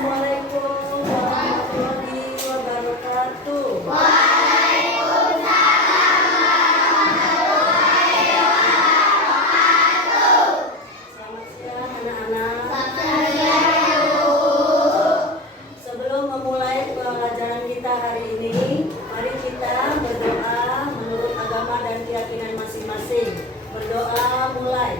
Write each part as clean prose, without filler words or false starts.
Assalamualaikum warahmatullahi wabarakatuh. Selamat siang anak-anak. Sebelum memulai pelajaran kita hari ini, mari kita berdoa menurut agama dan keyakinan masing-masing. Berdoa mulai.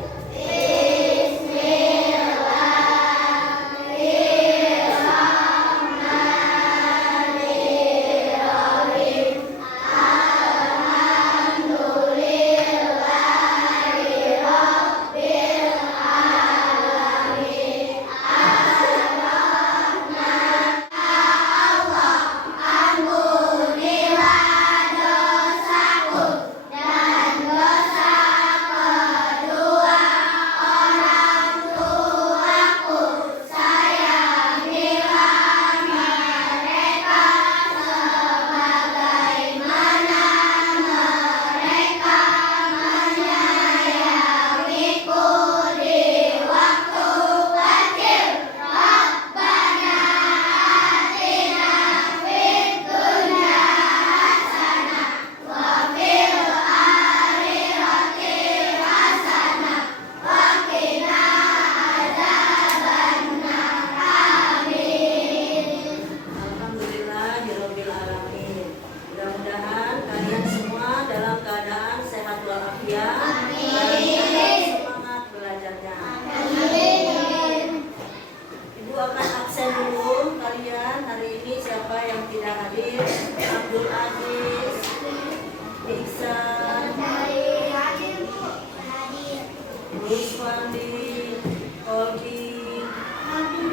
Ruswandi, Olgi,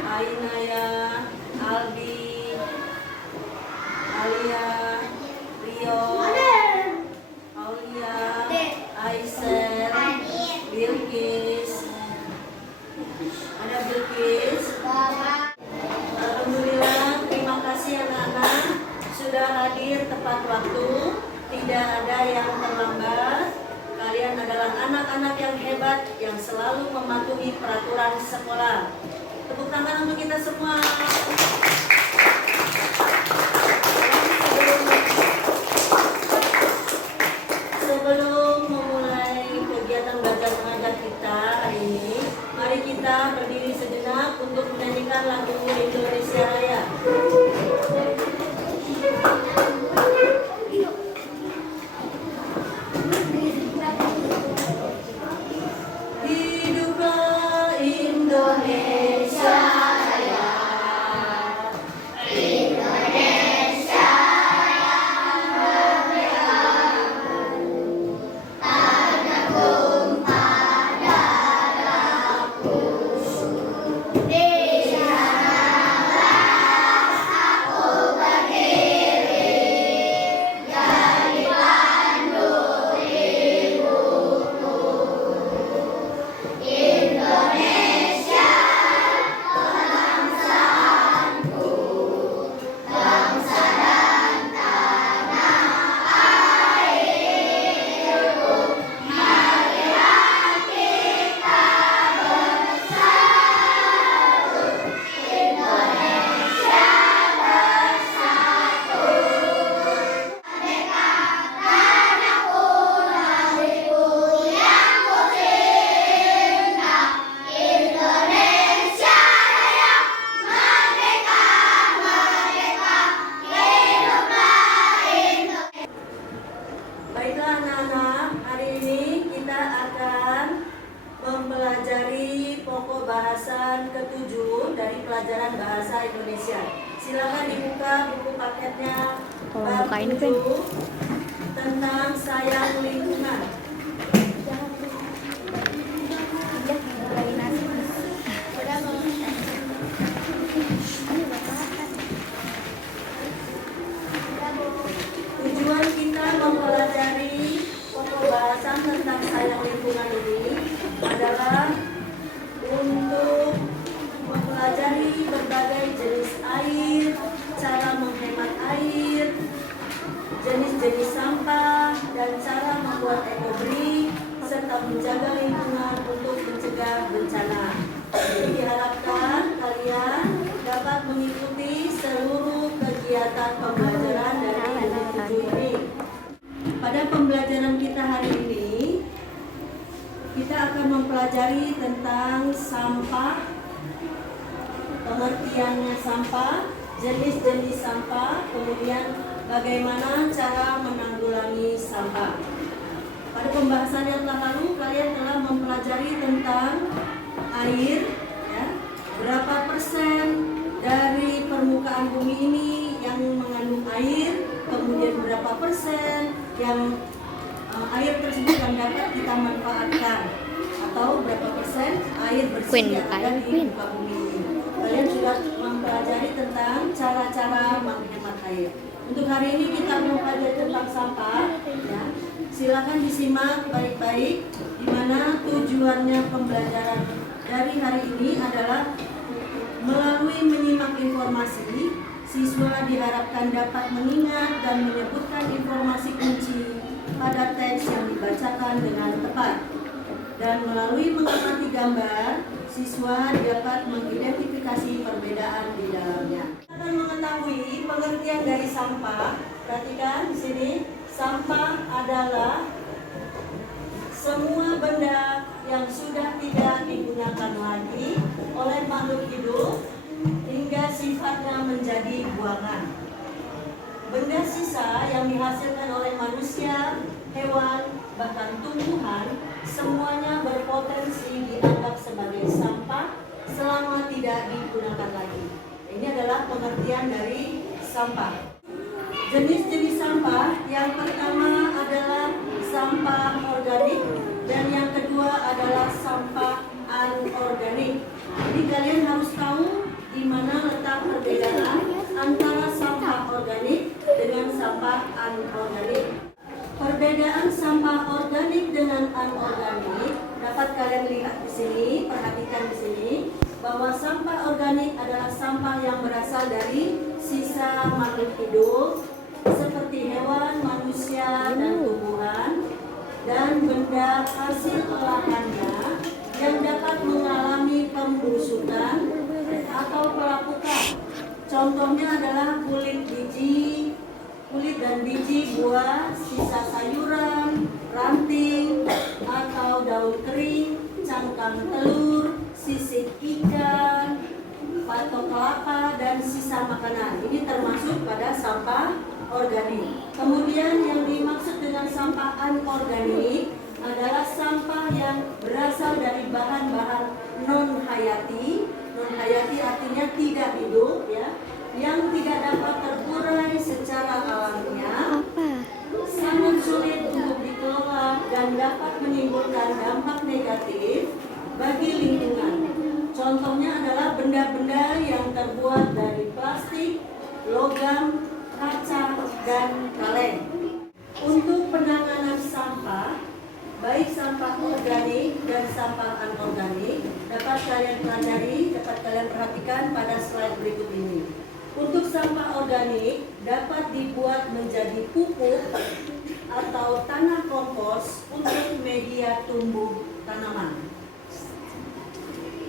Ainaya, Albi, Alia, Rio, Aulia, Aisyah, Bilkis. Ada Bilkis. Alhamdulillah, terima kasih anak-anak sudah hadir tepat waktu, tidak ada yang terlambat. Kalian adalah anak-anak yang hebat yang selalu mematuhi peraturan sekolah. Tepuk tangan untuk kita semua. Sebelum memulai kegiatan belajar mengajar kita hari ini, mari kita berdiri sejenak untuk menyanyikan lagu Indonesia Raya. Baiklah anak-anak, hari ini kita akan mempelajari pokok bahasan ke-7 dari pelajaran bahasa Indonesia. Silakan dibuka buku paketnya bab 7 tentang sayang lingkungan. Tujuan kita mempelajari pokok bahasan tentang sayang lingkungan ini adalah untuk mempelajari berbagai jenis air, cara menghemat air, jenis-jenis sampah, dan cara membuat ekobrik, serta menjaga lingkungan untuk mencegah bencana. Jadi diharapkan kalian dapat mengikuti kegiatan pembelajaran dari unit 7 ini. Pada pembelajaran kita hari ini, kita akan mempelajari tentang sampah, pengertiannya sampah, jenis-jenis sampah, kemudian bagaimana cara menanggulangi sampah. Pada pembahasan yang telah lalu, kalian telah mempelajari tentang air, ya, berapa persen dari permukaan bumi ini yang mengandung air, kemudian berapa persen yang air tersebut yang dapat kita manfaatkan, atau berapa persen air bersih yang ada di muka bumi ini. Kalian sudah mempelajari tentang cara-cara menghemat air. Untuk hari ini kita mempelajari tentang sampah, ya. Silakan disimak baik-baik, di mana tujuannya pembelajaran dari hari ini adalah melalui menyimak informasi, siswa diharapkan dapat mengingat dan menyebutkan informasi kunci pada teks yang dibacakan dengan tepat. Dan melalui mengamati gambar, siswa dapat mengidentifikasi perbedaan di dalamnya. Kita akan mengetahui pengertian dari sampah. Perhatikan di sini, sampah adalah semua benda yang sudah tidak digunakan lagi oleh makhluk hidup hingga sifatnya menjadi buangan. Benda sisa yang dihasilkan oleh manusia, hewan, bahkan tumbuhan, semuanya berpotensi dianggap sebagai sampah selama tidak digunakan lagi. Ini adalah pengertian dari sampah. Jenis-jenis sampah, yang pertama adalah sampah organik dan yang kedua adalah sampah anorganik. Jadi kalian harus tahu di mana letak perbedaan antara sampah organik dengan sampah anorganik. Perbedaan sampah organik dengan anorganik dapat kalian lihat di sini, perhatikan di sini bahwa sampah organik adalah sampah yang berasal dari sisa makhluk hidup seperti hewan, manusia, dan tumbuhan, dan benda hasil olahannya yang dapat mengalami pembusukan atau pelapukan. Contohnya adalah kulit dan biji buah, sisa sayuran, ranting, atau daun kering, cangkang telur, sisik ikan, patok kelapa, dan sisa makanan. Ini termasuk pada sampah organik. Kemudian yang dimaksud dengan sampah anorganik adalah sampah yang berasal dari bahan-bahan non-hayati. Non-hayati artinya tidak hidup, ya, yang tidak dapat terurai secara alamiah, sangat sulit untuk dikelola dan dapat menimbulkan dampak negatif bagi lingkungan. Contohnya adalah benda-benda yang terbuat dari plastik, logam, kaca, dan kaleng. Untuk penanganan sampah, baik sampah organik dan sampah anorganik, dapat kalian pelajari, dapat kalian perhatikan pada slide berikut ini. Untuk sampah organik dapat dibuat menjadi pupuk atau tanah kompos untuk media tumbuh tanaman.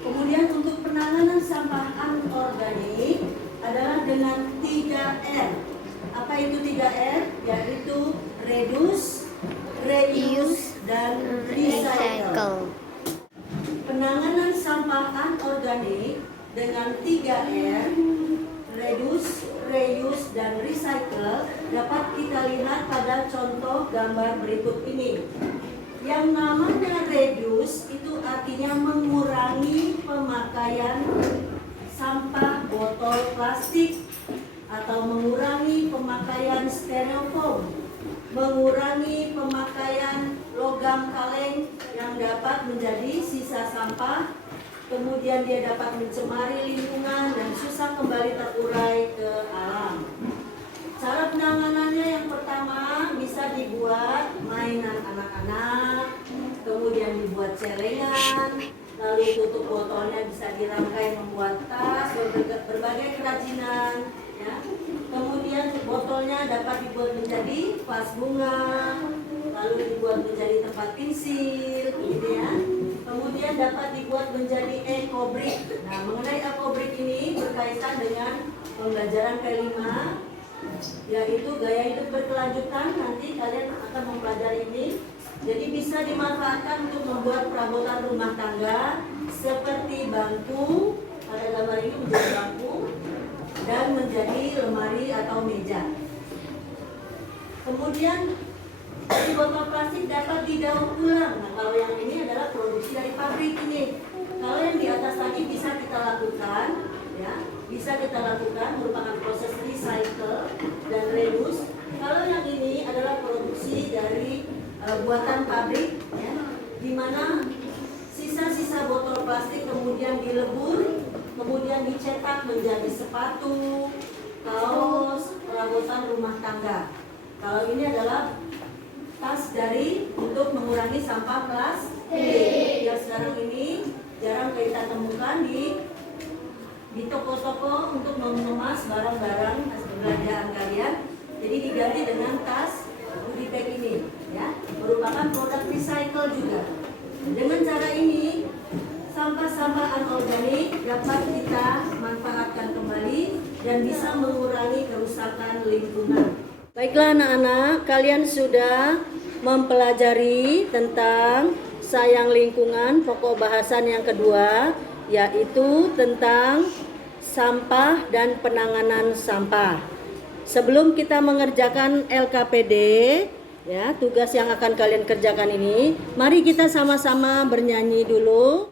Kemudian untuk penanganan sampah anorganik adalah dengan 3R. Apa itu 3R? Yaitu reduce, reuse, dan recycle. Penanganan sampah anorganik dengan 3R, reduce, reuse, dan recycle dapat kita lihat pada contoh gambar berikut ini. Yang namanya reduce itu artinya mengurangi pemakaian sampah botol plastik atau mengurangi pemakaian styrofoam, mengurangi pemakaian logam kaleng yang dapat menjadi sisa sampah, kemudian dia dapat mencemari lingkungan dan susah kembali terurai ke alam. Cara penanganannya yang pertama bisa dibuat mainan anak-anak, kemudian dibuat celengan, lalu tutup botolnya bisa dirangkai membuat tas, berbagai kerajinan, ya. Kemudian botolnya dapat dibuat menjadi vas bunga, lalu dibuat menjadi tempat pensil, gitu ya. Kemudian dapat dibuat menjadi eco brick. Nah, mengenai eco brick ini berkaitan dengan pembelajaran kelima, yaitu gaya hidup berkelanjutan. Nanti kalian akan mempelajari ini. Jadi bisa dimanfaatkan untuk membuat perabotan rumah tangga seperti bangku, pada gambar ini menjadi bangku, dan menjadi lemari atau meja. Kemudian dari botol plastik dapat didaur ulang. Nah, kalau yang ini adalah produksi dari pabrik ini. Kalau yang di atas tadi bisa kita lakukan, ya, bisa kita lakukan merupakan proses recycle dan reuse. Kalau yang ini adalah produksi dari buatan pabrik, ya, di mana sisa-sisa botol plastik kemudian dilebur, kemudian dicetak menjadi sepatu, kaos, perabotan rumah tangga. Kalau ini adalah tas dari untuk mengurangi sampah plastik yang sekarang ini jarang kita temukan di toko-toko untuk mengemas barang-barang belanjaan kalian. Jadi diganti dengan tas goodie bag ini, ya, merupakan produk recycle juga. Dengan cara ini sampah-sampah anorganik dapat kita manfaatkan kembali dan bisa mengurangi kerusakan lingkungan. Baiklah anak-anak, kalian sudah mempelajari tentang sayang lingkungan, pokok bahasan yang kedua, yaitu tentang sampah dan penanganan sampah. Sebelum kita mengerjakan LKPD, ya, tugas yang akan kalian kerjakan ini, mari kita sama-sama bernyanyi dulu.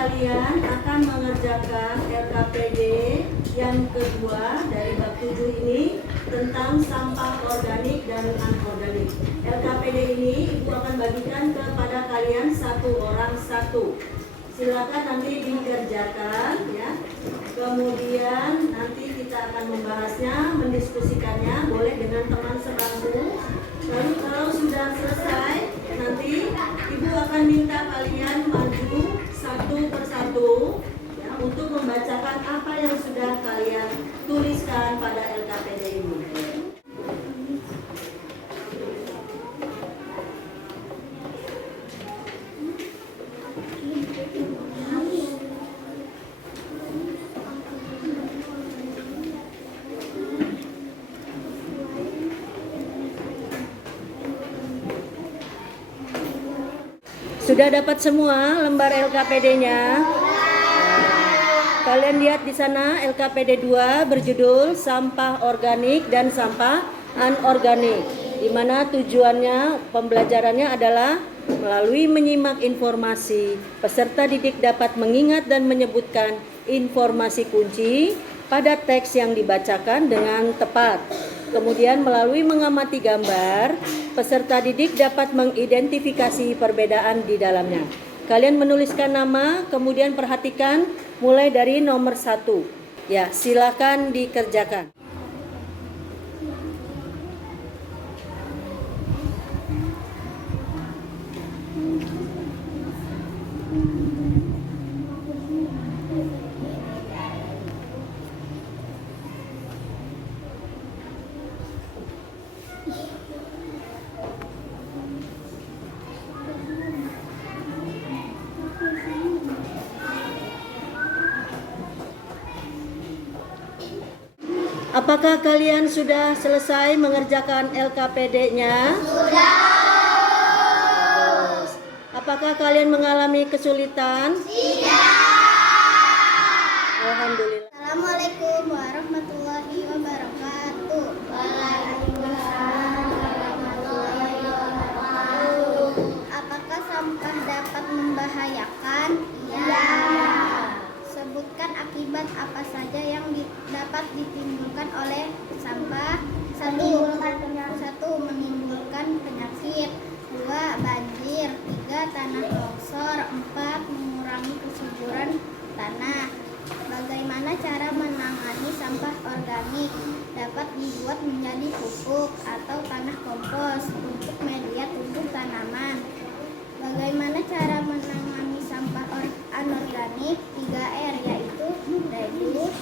Kalian akan mengerjakan LKPD yang kedua dari bab 7 ini tentang sampah organik dan anorganik. LKPD ini Ibu akan bagikan kepada kalian satu orang satu. Silakan nanti dikerjakan, ya. Kemudian nanti kita akan membahasnya, mendiskusikannya, boleh dengan teman sebangku. Lalu kalau sudah selesai, nanti Ibu akan minta kalian maju satu persatu, ya, untuk membacakan apa yang sudah kalian tuliskan pada LKPD ini. Sudah dapat semua lembar LKPD-nya? Kalian lihat di sana LKPD 2 berjudul Sampah Organik dan Sampah Anorganik, di mana tujuannya pembelajarannya adalah melalui menyimak informasi, peserta didik dapat mengingat dan menyebutkan informasi kunci pada teks yang dibacakan dengan tepat. Kemudian melalui mengamati gambar, peserta didik dapat mengidentifikasi perbedaan di dalamnya. Kalian menuliskan nama, kemudian perhatikan mulai dari nomor 1. Ya, silakan dikerjakan. Apakah kalian sudah selesai mengerjakan LKPD-nya? Sudah. Apakah kalian mengalami kesulitan? Tidak. Alhamdulillah. Assalamualaikum warahmatullahi wabarakatuh. Waalaikumsalam warahmatullahi ditimbulkan oleh sampah. Satu, menimbulkan penyakit. 2, banjir. 3, tanah longsor. 4, mengurangi kesuburan tanah. Bagaimana cara menangani sampah organik? Dapat dibuat menjadi pupuk atau tanah kompos untuk media tumbuh tanaman. Bagaimana cara menangani sampah anorganik? 3R, yaitu reuse,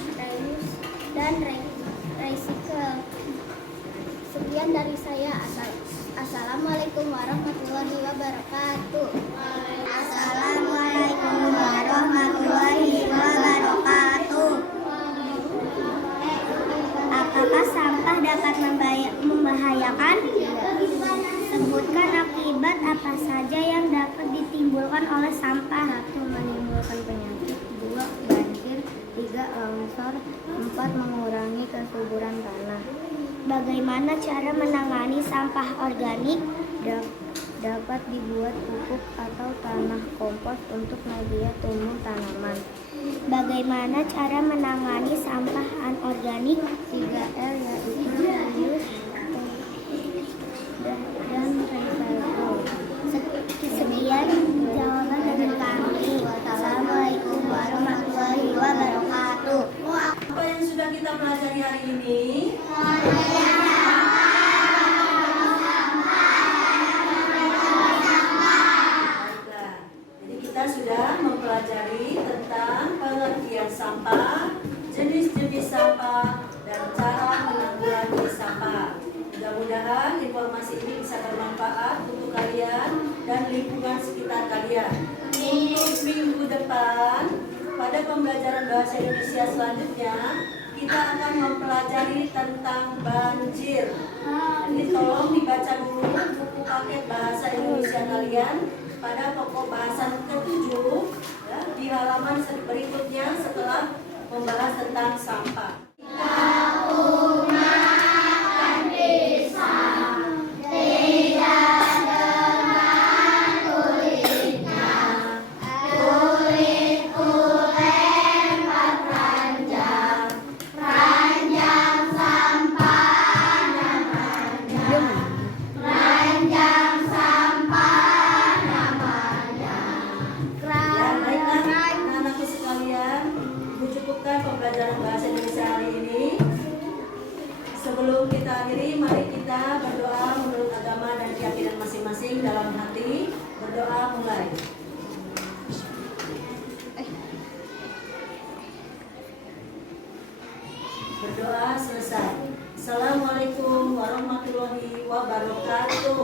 dan recycle. Sekian dari saya. Assalamualaikum warahmatullahi wabarakatuh. Assalamualaikum warahmatullahi wabarakatuh. Apakah sampah dapat membahayakan? Sebutkan akibat apa saja yang dapat ditimbulkan oleh sampah. 1, menimbulkan penyakit. 2, banjir. 3, longsor. 4, mengurangi kesuburan tanah. Bagaimana cara menangani sampah organik? Dapat dibuat pupuk atau tanah kompos untuk media tumbuh tanaman. Bagaimana cara menangani sampah anorganik? 3R, yaitu reuse dan recycle. Sekian jawaban dari kami. Wassalamualaikum warahmatullahi wabarakatuh. Apa yang sudah kita pelajari hari ini? Sudah mempelajari tentang pengertian sampah, jenis-jenis sampah, dan cara menanggulangi sampah. Mudah-mudahan informasi ini bisa bermanfaat untuk kalian dan lingkungan sekitar kalian. Untuk minggu depan, pada pembelajaran bahasa Indonesia selanjutnya, kita akan mempelajari tentang banjir. Jadi tolong dibaca dulu buku paket bahasa Indonesia kalian pada pokok bahasan ke-7 ya, di halaman berikutnya setelah membahas tentang sampah. Pembelajaran bahasa Indonesia hari ini. Sebelum kita akhiri, mari kita berdoa menurut agama dan keyakinan masing-masing dalam hati. Berdoa mulai. Berdoa selesai. Assalamualaikum warahmatullahi wabarakatuh.